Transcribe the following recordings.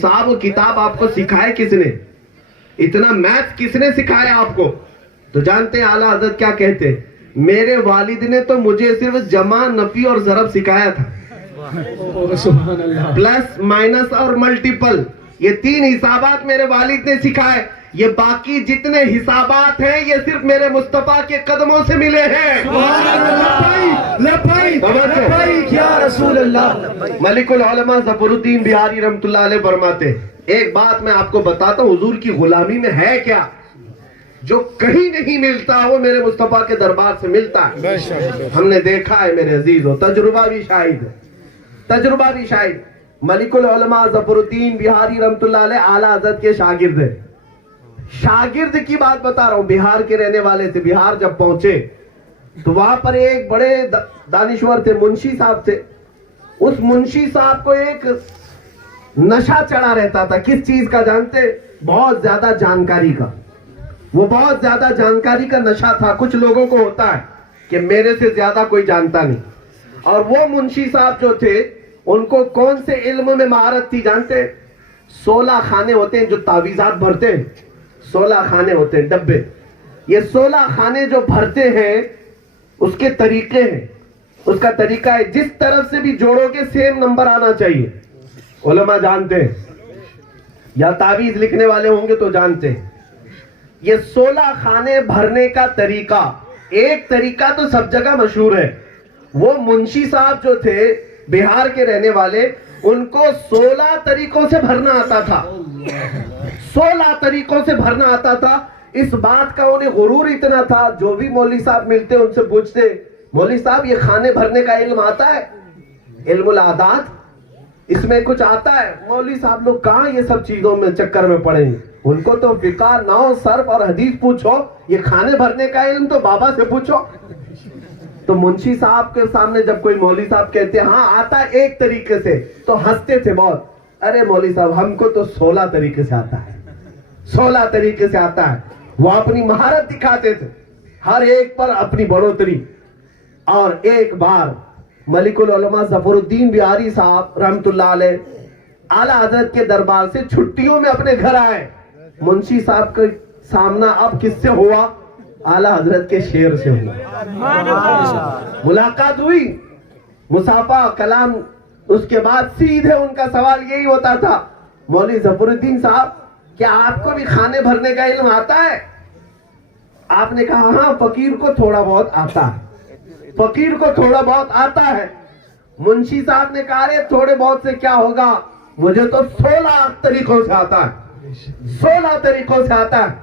صاحب وہ کتاب آپ کو سکھائے کس نے؟ اتنا میتھ کس نے سکھایا آپ کو؟ تو جانتے ہیں اعلیٰ حضرت کیا کہتے ہیں؟ میرے والد نے تو مجھے صرف جمع، نفی اور ضرب سکھایا تھا، پلس مائنس اور ملٹیپل، یہ 3 حسابات میرے والد نے سکھائے۔ یہ باقی جتنے حسابات ہیں یہ صرف میرے مصطفیٰ کے قدموں سے ملے ہیں۔ لبیک یا رسول اللہ۔ ملک العلماء ظفر الدین بہاری رحمۃ اللہ علیہ فرماتے، ایک بات میں آپ کو بتاتا ہوں، حضور کی غلامی میں ہے کیا جو کہیں نہیں ملتا وہ میرے مصطفیٰ کے دربار سے ملتا ہے۔ ہم نے دیکھا ہے میرے عزیزو، تجربہ بھی شاہد ہے، تجربہ بھی شاہد۔ ملک العلماء ظفر الدین بہاری رحمۃ اللہ علیہ اعلیٰ حضرت کے شاگرد ہیں۔ شاگرد کی بات بتا رہا ہوں، بہار کے رہنے والے تھے۔ بہار جب پہنچے تو وہاں پر ایک بڑے دانشور تھے، منشی صاحب تھے۔ اس منشی صاحب کو ایک نشہ چڑھا رہتا تھا، کس چیز کا جانتے؟ بہت زیادہ جانکاری کا۔ وہ بہت زیادہ جانکاری کا نشہ تھا۔ کچھ لوگوں کو ہوتا ہے کہ میرے سے زیادہ کوئی جانتا نہیں، اور وہ منشی صاحب جو تھے ان کو کون سے علم میں مہارت تھی جانتے؟ 16 خانے ہوتے ہیں جو تعویذات بھرتے ہیں، 16 خانے ہوتے ہیں ڈبے، یہ 16 خانے جو بھرتے ہیں اس کے طریقے ہیں، اس کا طریقہ ہے جس طرف سے بھی جوڑو گے سیم نمبر آنا چاہیے۔ علماء جانتے ہیں، یا تعویذ لکھنے والے ہوں گے تو جانتے ہیں۔ یہ 16 خانے بھرنے کا طریقہ، ایک طریقہ تو سب جگہ مشہور ہے۔ وہ منشی صاحب جو تھے بہار کے رہنے والے، ان کو 16 طریقوں سے بھرنا آتا تھا، 16 طریقوں سے بھرنا آتا تھا۔ اس بات کا انہیں غرور اتنا تھا، جو بھی مولوی صاحب ملتے ان سے پوچھتے، مولوی صاحب یہ خانے بھرنے کا علم آتا ہے؟ علم العادات اس میں کچھ آتا ہے؟ مولوی صاحب لوگ کہاں یہ سب چیزوں میں چکر میں پڑیں گے، ان کو تو فقہ، نحو، صرف اور حدیث پوچھو، یہ کھانے بھرنے کا علم تو بابا سے پوچھو۔ تو منشی صاحب کے سامنے جب کوئی مولوی صاحب کہتے ہاں آتا ہے ایک طریقے سے، تو ہنستے تھے بہت۔ ارے مولوی صاحب ہم کو تو 16 طریقے سے آتا ہے، 16 طریقے سے آتا ہے۔ وہ اپنی مہارت دکھاتے تھے، ہر ایک پر اپنی بڑھوتری۔ اور ایک بار ملک العلماء ظفر الدین بہاری صاحب رحمۃ اللہ علیہ اعلیٰ حضرت کے دربار سے چھٹیوں میں اپنے گھر آئے۔ منشی صاحب کا سامنا اب کس سے ہوا؟ اعلیٰ حضرت کے شعر سے ہوا۔ ملاقات ہوئی، مصافحہ، کلام، اس کے بعد سیدھے ان کا سوال یہی ہوتا تھا، مولوی ظفر الدین صاحب کیا آپ کو بھی کھانے بھرنے کا علم آتا ہے؟ آپ نے کہا ہاں فقیر کو تھوڑا بہت آتا ہے، فقیر کو تھوڑا بہت آتا ہے۔ منشی صاحب نے کہا رے تھوڑے بہت سے کیا ہوگا، مجھے تو 16 طریقوں سے آتا ہے، 16 طریقوں سے آتا ہے۔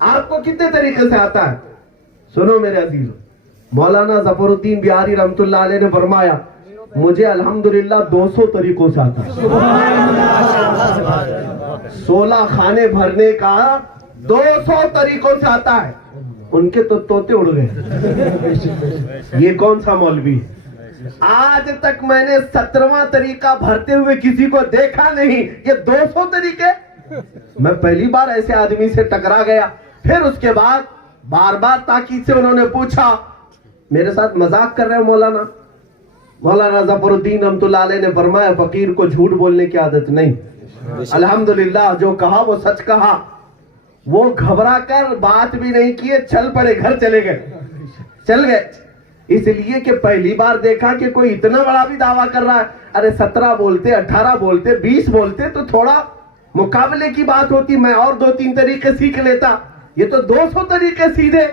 آپ کو کتنے طریقے سے آتا ہے؟ سنو میرے عزیزو، مولانا ظفر الدین بہاری رحمۃ اللہ علیہ نے فرمایا مجھے الحمدللہ 200 طریقوں سے آتا ہے۔ 16 خانے بھرنے کا 200 طریقوں سے آتا ہے۔ ان کے تو طوطے اڑ گئے، یہ کون سا مولوی؟ آج تک میں نے 17واں طریقہ بھرتے ہوئے کسی کو دیکھا نہیں، یہ 200 طریقے! میں پہلی بار ایسے آدمی سے ٹکرا گیا۔ پھر اس کے بعد بار بار تاکید سے انہوں نے پوچھا، میرے ساتھ مذاق کر رہے ہو مولانا؟ مولانا ظفر الدین رحمۃ اللہ علیہ نے فرمایا فقیر کو جھوٹ بولنے کی عادت نہیں، الحمدللہ جو کہا وہ سچ کہا۔ وہ گھبرا کر بات بھی نہیں کیے، چل پڑے، گھر چلے گئے، چل گئے، اس لیے کہ پہلی بار دیکھا کہ کوئی اتنا بڑا بھی دعویٰ کر رہا ہے۔ ارے 17 بولتے، 18 بولتے، 20 بولتے تو تھوڑا مقابلے کی بات ہوتی، میں اور 2-3 طریقے سیکھ لیتا، یہ تو 200 طریقے سیدھے۔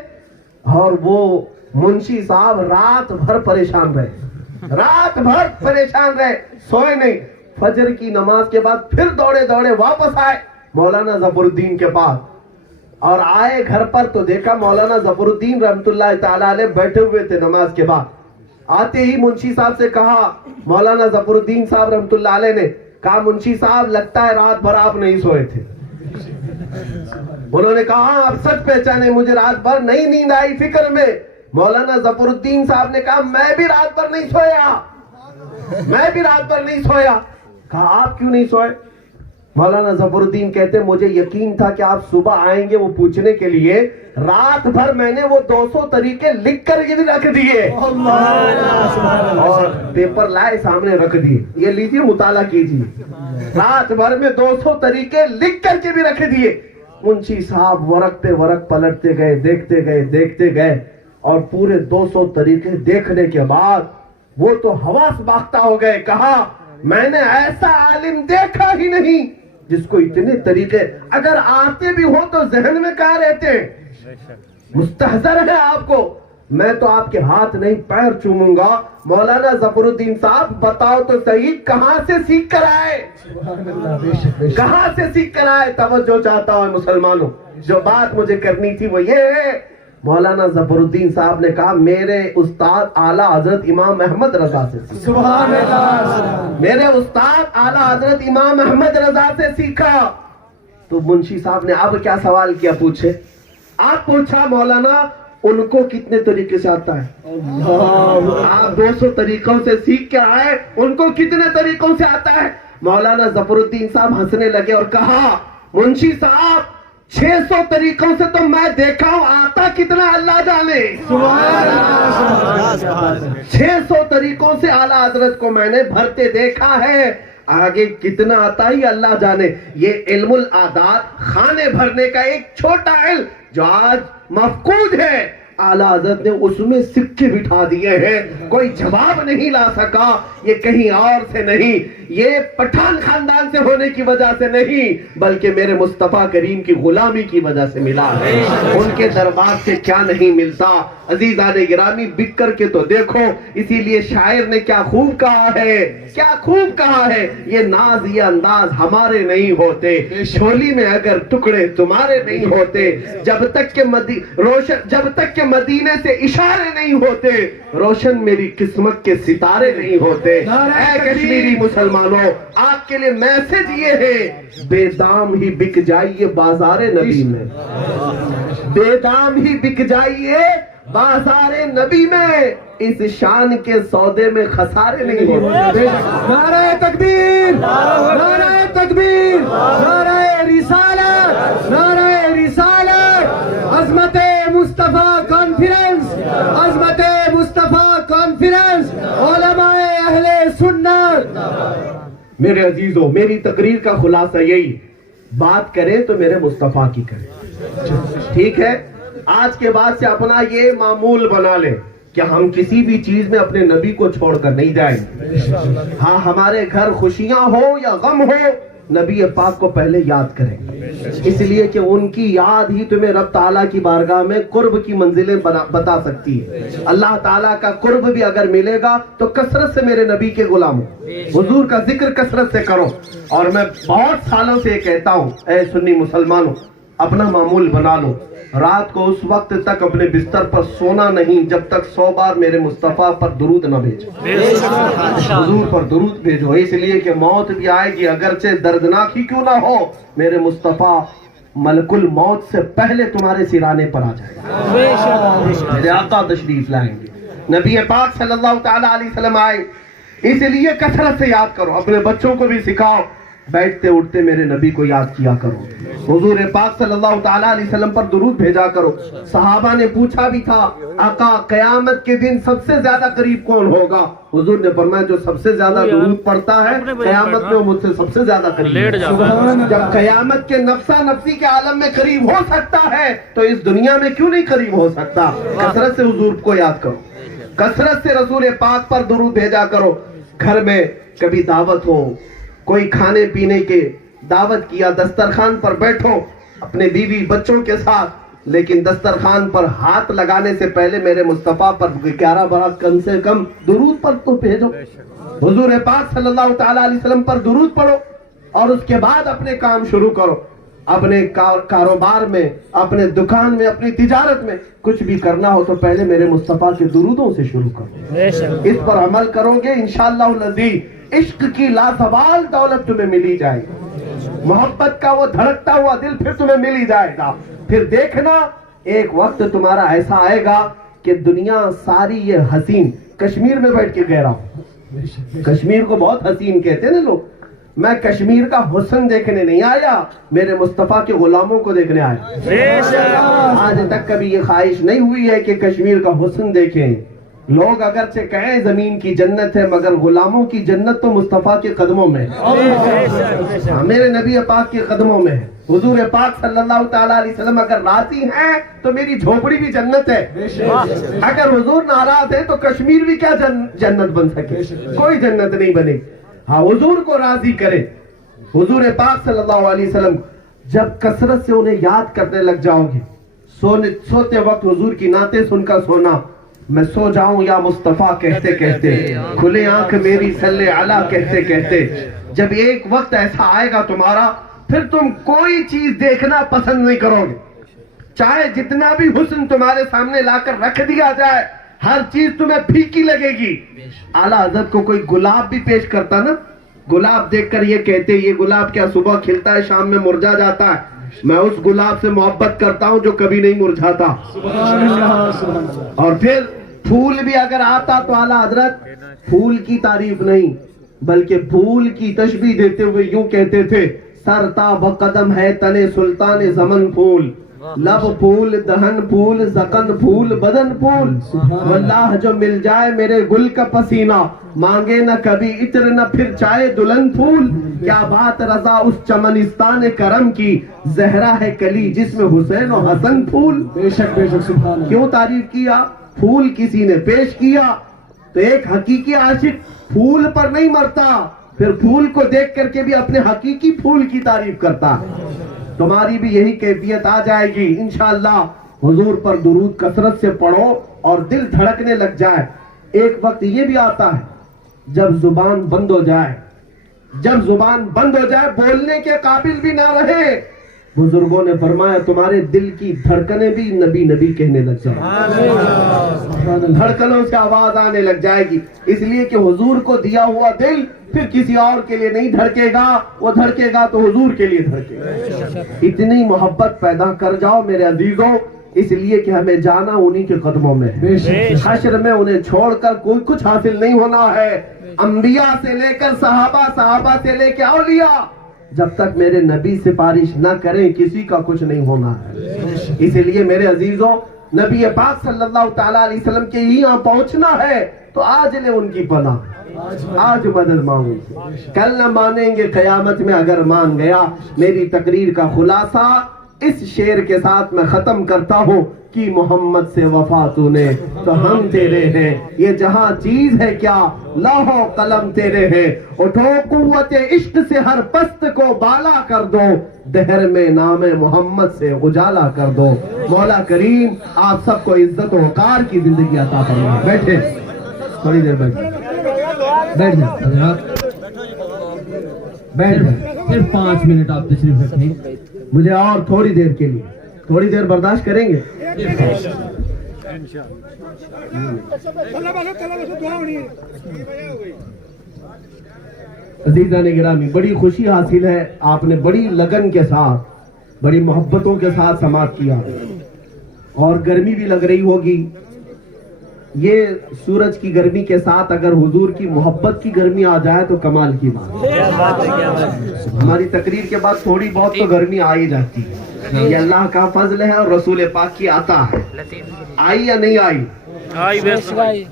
اور وہ منشی صاحب رات بھر پریشان رہے، رات بھر پریشان رہے، سوئے نہیں۔ فجر کی نماز کے بعد پھر دوڑے دوڑے واپس آئے مولانا ظفر الدین کے پاس، اور آئے گھر پر تو دیکھا مولانا ظفر الدین رحمۃ اللہ تعالیٰ علیہ بیٹھے ہوئے تھے نماز کے بعد۔ آتے ہی منشی صاحب سے کہا، مولانا ظفر الدین صاحب رحمۃ اللہ علیہ نے کہا منشی صاحب لگتا ہے رات بھر آپ نہیں سوئے تھے۔ انہوں نے کہا ہاں آپ سچ پہچانے، مجھے رات بھر نہیں نیند آئی فکر میں۔ مولانا ظفر الدین صاحب نے کہا میں بھی رات بھر نہیں سویا، میں بھی رات بھر نہیں سویا۔ کہا آپ کیوں نہیں سوئے؟ مولانا ظفرالدین کہتے ہیں مجھے یقین تھا کہ آپ صبح آئیں گے وہ پوچھنے کے لیے، رات بھر میں نے وہ 200 طریقے لکھ کر کے بھی رکھ دیے اور پیپر لائے سامنے رکھ دیے، یہ لیجیے مطالعہ کیجیے، رات بھر میں 200 طریقے لکھ کر کے بھی رکھ دیے۔ منشی صاحب ورق پہ ورق پلٹتے گئے، دیکھتے گئے اور پورے 200 طریقے دیکھنے کے بعد وہ تو حواس باختہ ہو گئے، کہا میں نے ایسا عالم دیکھا ہی نہیں جس کو اتنے طریقے، اگر آتے بھی ہو تو ذہن میں کہاں رہتے ہیں، مستحضر ہے آپ کو، میں تو آپ کے ہاتھ نہیں پیر چوموں گا۔ مولانا ظفرالدین صاحب بتاؤ تو صحیح کہاں سے سیکھ کر آئے، کہاں سے سیکھ کر آئے؟ توجہ چاہتا ہوں مسلمانوں، جو بات مجھے کرنی تھی وہ یہ ہے، مولانا ظفرالدین صاحب نے کہا میرے استاد اعلیٰ حضرت امام احمد رضا سے سیکھا، سبحان اللہ، میرے استاد اعلیٰ حضرت امام احمد رضا سے سیکھا۔ تو منشی صاحب نے اب کیا سوال کیا، پوچھے، آپ پوچھا مولانا ان کو کتنے طریقے سے آتا ہے؟ آپ 200 طریقوں سے سیکھ کے آئے، ان کو کتنے طریقوں سے آتا ہے؟ مولانا ظفرالدین صاحب ہنسنے لگے اور کہا منشی صاحب 600 طریقوں سے تو میں دیکھا ہوں، آتا کتنا اللہ جانے۔ 600 طریقوں سے اعلیٰ حضرت کو میں نے بھرتے دیکھا ہے، آگے کتنا آتا ہی اللہ جانے۔ یہ علم العادات خانے بھرنے کا ایک چھوٹا علم جو آج مفقود ہے، اعلیٰ حضرت نے اس میں سکے بٹھا دیے ہیں، کوئی جواب نہیں لا سکا۔ یہ کہیں اور سے نہیں، یہ پٹھان خاندان سے ہونے کی وجہ سے نہیں، بلکہ میرے مصطفیٰ کریم کی غلامی کی وجہ سے ملا ہے۔ ان کے دربار سے کیا نہیں ملتا، عزیزان گرامی بک کر کے تو دیکھو۔ اسی لیے شاعر نے کیا خوب کہا ہے، کیا خوب کہا ہے، یہ ناز یہ انداز ہمارے نہیں ہوتے، جھولی میں اگر ٹکڑے تمہارے نہیں ہوتے، جب تک کہ مدینے سے اشارے نہیں ہوتے، روشن میری قسمت کے ستارے نہیں ہوتے۔ اے کشمیری مسلمانوں، آپ کے لیے میسج یہ ہے، بے دام ہی بک جائیے بازار نبی میں، بے دام ہی بک جائیے بازار نبی میں، اس شان کے سودے میں خسارے نہیں ہوتے۔ نعرہ تکبیر، نعرہ تکبیر، نعرہ رسالت، نعرہ رسالت، عظمت مصطفیٰ کانفرنس، عظمت مصطفیٰ کانفرنس، علماء اہل سنت۔ میرے عزیزوں، میری تقریر کا خلاصہ یہی، بات کریں تو میرے مصطفیٰ کی کریں، ٹھیک ہے؟ آج کے بعد سے اپنا یہ معمول بنا لیں کہ ہم کسی بھی چیز میں اپنے نبی کو چھوڑ کر نہیں جائیں گے۔ ہاں، ہمارے گھر خوشیاں ہو یا غم ہو، نبی پاک کو پہلے یاد کریں، اس لیے کہ ان کی یاد ہی تمہیں رب تعالیٰ کی بارگاہ میں قرب کی منزلیں بتا سکتی ہے۔ اللہ تعالیٰ کا قرب بھی اگر ملے گا تو کثرت سے میرے نبی کے غلام ہو، حضور کا ذکر کثرت سے کرو۔ اور میں بہت سالوں سے یہ کہتا ہوں، اے سنی مسلمانوں، اپنا معمول بنا لو، رات کو اس وقت تک اپنے بستر پر سونا نہیں جب تک 100 بار میرے مصطفیٰ پر درود نہ بھیجو، حضور پر درود بھیجو، اس لیے کہ موت بھی آئے گی، اگرچہ دردناک ہی کیوں نہ ہو، میرے مصطفیٰ ملک الموت سے پہلے تمہارے سرانے پر آ جائے گا، میرے آقا تشریف لائیں گے، نبی پاک صلی اللہ تعالیٰ علیہ وسلم آئے۔ اس لیے کثرت سے یاد کرو، اپنے بچوں کو بھی سکھاؤ، بیٹھتے اٹھتے میرے نبی کو یاد کیا کرو، حضور پاک صلی اللہ تعالیٰ علیہ وسلم پر درود بھیجا کرو۔ صحابہ نے پوچھا بھی تھا، آقا قیامت کے دن سب سے زیادہ قریب کون ہوگا؟ حضور نے فرمایا جو سب سے زیادہ درود پڑھتا ہے قیامت میں وہ مجھ سے سب سے زیادہ قریب ہے۔ جب قیامت کے نفسا نفسی کے عالم میں قریب ہو سکتا ہے تو اس دنیا میں کیوں نہیں قریب ہو سکتا؟ کثرت سے حضور کو یاد کرو، کثرت سے رسول پاک پر درود بھیجا کرو۔ گھر میں کبھی دعوت ہو، کوئی کھانے پینے کے دعوت کیا، دسترخوان پر بیٹھو اپنے بیوی بچوں کے ساتھ، لیکن دسترخوان پر ہاتھ لگانے سے پہلے میرے مصطفیٰ پر 11 بار کم سے کم درود پر تو بھیجو، حضور پاک صلی اللہ تعالیٰ علیہ وسلم پر درود پڑھو، اور اس کے بعد اپنے کام شروع کرو۔ اپنے کاروبار میں، اپنے دکان میں، اپنی تجارت میں کچھ بھی کرنا ہو تو پہلے میرے مصطفیٰ کے درودوں سے شروع کرو، اس پر عمل کرو گے انشاءاللہ العزیز عشق کی لازوال دولت تمہیں ملی جائے گی، محبت کا وہ دھڑکتا ہوا دل پھر تمہیں مل ہی جائے گا۔ پھر دیکھنا ایک وقت تمہارا ایسا آئے گا کہ دنیا ساری یہ حسین کشمیر میں بیٹھ کے کہہ رہا ہوں، کشمیر کو بہت حسین کہتے ہیں نا لوگ، میں کشمیر کا حسن دیکھنے نہیں آیا، میرے مصطفیٰ کے غلاموں کو دیکھنے آیا۔ آج تک کبھی یہ خواہش نہیں ہوئی ہے کہ کشمیر کا حسن دیکھیں۔ لوگ اگرچہ کہیں زمین کی جنت ہے، مگر غلاموں کی جنت تو مصطفیٰ کے قدموں میں ہے، میرے نبی پاک کے قدموں میں ہے۔ حضور پاک صلی اللہ تعالیٰ علیہ وسلم اگر راضی ہیں تو میری جھوپڑی بھی جنت ہے، اگر حضور ناراض ہیں تو کشمیر بھی کیا جنت بن سکے؟ کوئی جنت نہیں بنے۔ ہاں، حضور کو راضی کرے۔ حضور پاک صلی اللہ علیہ وسلم جب کثرت سے انہیں یاد کرنے لگ جاؤ گے، سوتے وقت حضور کی نعتیں سن کر سونا، میں سو جاؤں یا مصطفیٰ کہتے کہتے، کھلے آنکھ میری صلی علی کہتے کہتے، جب ایک وقت ایسا آئے گا تمہارا، پھر تم کوئی چیز دیکھنا پسند نہیں کرو گے، چاہے جتنا بھی حسن تمہارے سامنے لا کر رکھ دیا جائے، ہر چیز تمہیں پھیکی لگے گی۔ اعلیٰ حضرت کو کوئی گلاب بھی پیش کرتا نا، گلاب دیکھ کر یہ کہتے یہ گلاب کیا صبح کھلتا ہے شام میں مرجھا جاتا ہے؟ میں اس گلاب سے محبت کرتا ہوں جو کبھی نہیں مرجھاتا۔ اور پھر پھول بھی اگر آتا تو اعلیٰ حضرت پھول کی تعریف نہیں بلکہ پھول کی تشبیہ دیتے ہوئے یوں کہتے تھے، سر تا بقدم ہے تنے سلطان زمن پھول، لب پھول دہن پھول زکن پھول بدن پھول، واللہ جو مل جائے میرے گل کا پسینہ، مانگے نہ کبھی عطر نہ پھر چائے دلہن پھول، کیا بات رضا اس چمنستان کرم کی، زہرا ہے کلی جس میں حسین و حسن پھول۔ بے شک سبحان اللہ۔ کیوں تعریف کیا؟ پھول کسی نے پیش کیا تو ایک حقیقی عاشق پھول پر نہیں مرتا، پھر پھول کو دیکھ کر کے بھی اپنے حقیقی پھول کی تعریف کرتا۔ تمہاری بھی یہی کیفیت آ جائے گی انشاءاللہ۔ حضور پر درود کثرت سے پڑھو اور دل دھڑکنے لگ جائے۔ ایک وقت یہ بھی آتا ہے جب زبان بند ہو جائے، جب زبان بند ہو جائے، بولنے کے قابل بھی نہ رہے، بزرگوں نے فرمایا تمہارے دل کی دھڑکنیں بھی نبی نبی کہنے لگ جائیں، دھڑکنوں سے آواز آنے لگ جائے گی، اس لیے کہ حضور کو دیا ہوا دل پھر کسی اور کے لیے نہیں دھڑکے گا، وہ دھڑکے گا تو حضور کے لیے دھڑکے گا۔ اتنی محبت پیدا کر جاؤ میرے عزیزوں، اس لیے کہ ہمیں جانا انہی کے قدموں میں ہے۔ حشر میں انہیں چھوڑ کر کوئی کچھ حاصل نہیں ہونا ہے۔ انبیاء سے لے کر صحابہ، صحابہ سے لے کے اولیاء، جب تک میرے نبی سفارش نہ کریں کسی کا کچھ نہیں ہونا ہے۔ اس لیے میرے عزیزوں، نبی پاک صلی اللہ تعالیٰ علیہ وسلم کے یہاں پہنچنا ہے تو آج لے ان کی پناہ، آج مدد مانگو، کل نہ مانیں گے قیامت میں اگر مان گیا۔ میری تقریر کا خلاصہ اس شعر کے ساتھ میں ختم کرتا ہوں کہ محمد سے وفا تو نے تو ہم تیرے ہیں، یہ جہاں چیز ہے کیا لوح و قلم تیرے ہیں، اٹھو قوت عشق سے ہر پست کو بالا کر دو، دہر میں نام محمد سے اجالا کر دو۔ مولا کریم آپ سب کو عزت و وقار کی زندگی عطا فرمائے۔ بیٹھے تھوڑی دیر بیٹھ جائیں حضرات، بیٹھ جائیں، صرف 5 منٹ آپ تشریف رکھیں، مجھے اور تھوڑی دیر کے لیے، تھوڑی دیر برداشت کریں گے؟ عزیزان گرامی، بڑی خوشی حاصل ہے، آپ نے بڑی لگن کے ساتھ، بڑی محبتوں کے ساتھ سماعت کیا، اور گرمی بھی لگ رہی ہوگی۔ یہ سورج کی گرمی کے ساتھ اگر حضور کی محبت کی گرمی آ جائے تو کمال کی بات ہے۔ ہماری تقریر کے بعد تھوڑی بہت تو گرمی آ ہی جاتی ہے، یہ اللہ کا فضل ہے اور رسول پاک کی عطا ہے۔ آئی یا نہیں آئی؟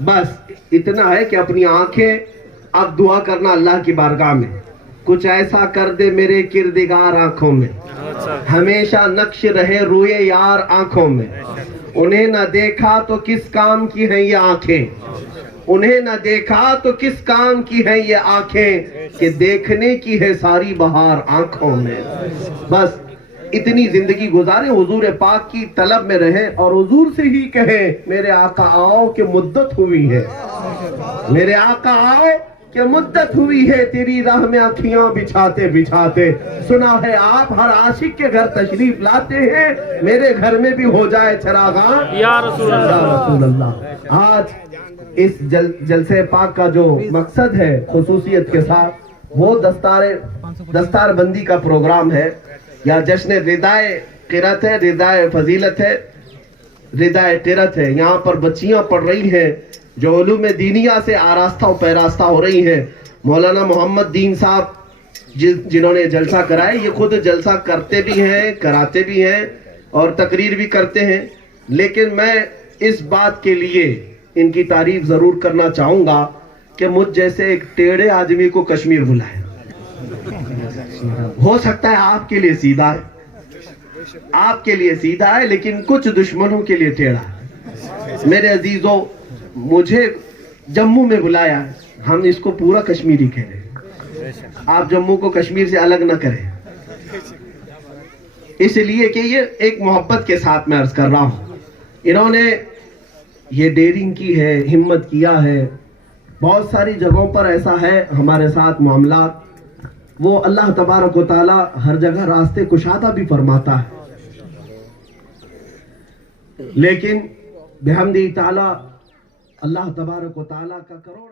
بس اتنا ہے کہ اپنی آنکھیں اب دعا کرنا اللہ کی بارگاہ میں، کچھ ایسا کر دے میرے کردگار آنکھوں میں، ہمیشہ نقش رہے روئے یار آنکھوں میں، انہیں نہ دیکھا تو کس کام کی ہیں یہ آنکھیں، انہیں نہ دیکھا تو کس کام کی ہیں یہ آنکھیں، کہ دیکھنے کی ہے ساری بہار آنکھوں میں۔ بس اتنی زندگی گزارے، حضور پاک کی طلب میں رہیں اور حضور سے ہی کہیں میرے آقا آؤ کہ مدت ہوئی ہے، میرے آقا آؤ کہ مدت ہوئی ہے تیری راہ میں آنکھیاں بچھاتے بچھاتے، سنا ہے آپ ہر عاشق کے گھر تشریف لاتے ہیں، میرے گھر میں بھی ہو جائے چراغاں یا رسول اللہ۔ آج اس جلسے پاک کا جو مقصد ہے خصوصیت کے ساتھ، وہ دستار بندی کا پروگرام ہے، یا جشن ردائے قرت ہے، ردائے فضیلت ہے، ردائے قرت ہے۔ یہاں پر بچیاں پڑھ رہی ہیں جو علوم دینیہ سے آراستہ و پیراستہ ہو رہی ہیں۔ مولانا محمد دین صاحب جنہوں نے جلسہ کرائے، یہ خود جلسہ کرتے بھی ہیں، کراتے بھی ہیں اور تقریر بھی کرتے ہیں، لیکن میں اس بات کے لیے ان کی تعریف ضرور کرنا چاہوں گا کہ مجھ جیسے ایک ٹیڑھے آدمی کو کشمیر بلائے۔ ہو سکتا ہے آپ کے لیے سیدھا ہے، آپ کے لیے سیدھا ہے، لیکن کچھ دشمنوں کے لیے ٹیڑھا ہے۔ میرے عزیزوں، مجھے جموں میں بلایا ہے، ہم اس کو پورا کشمیری کہہ رہے ہیں، آپ جموں کو کشمیر سے الگ نہ کریں، اس لیے کہ یہ ایک محبت کے ساتھ میں عرض کر رہا ہوں۔ انہوں نے یہ ڈیرنگ کی ہے، ہمت کیا ہے، بہت ساری جگہوں پر ایسا ہے ہمارے ساتھ معاملات، وہ اللہ تبارک و تعالی ہر جگہ راستے کشادہ بھی فرماتا ہے، لیکن بحمدہ تعالی اللہ تبارک و تعالی کا کروڑ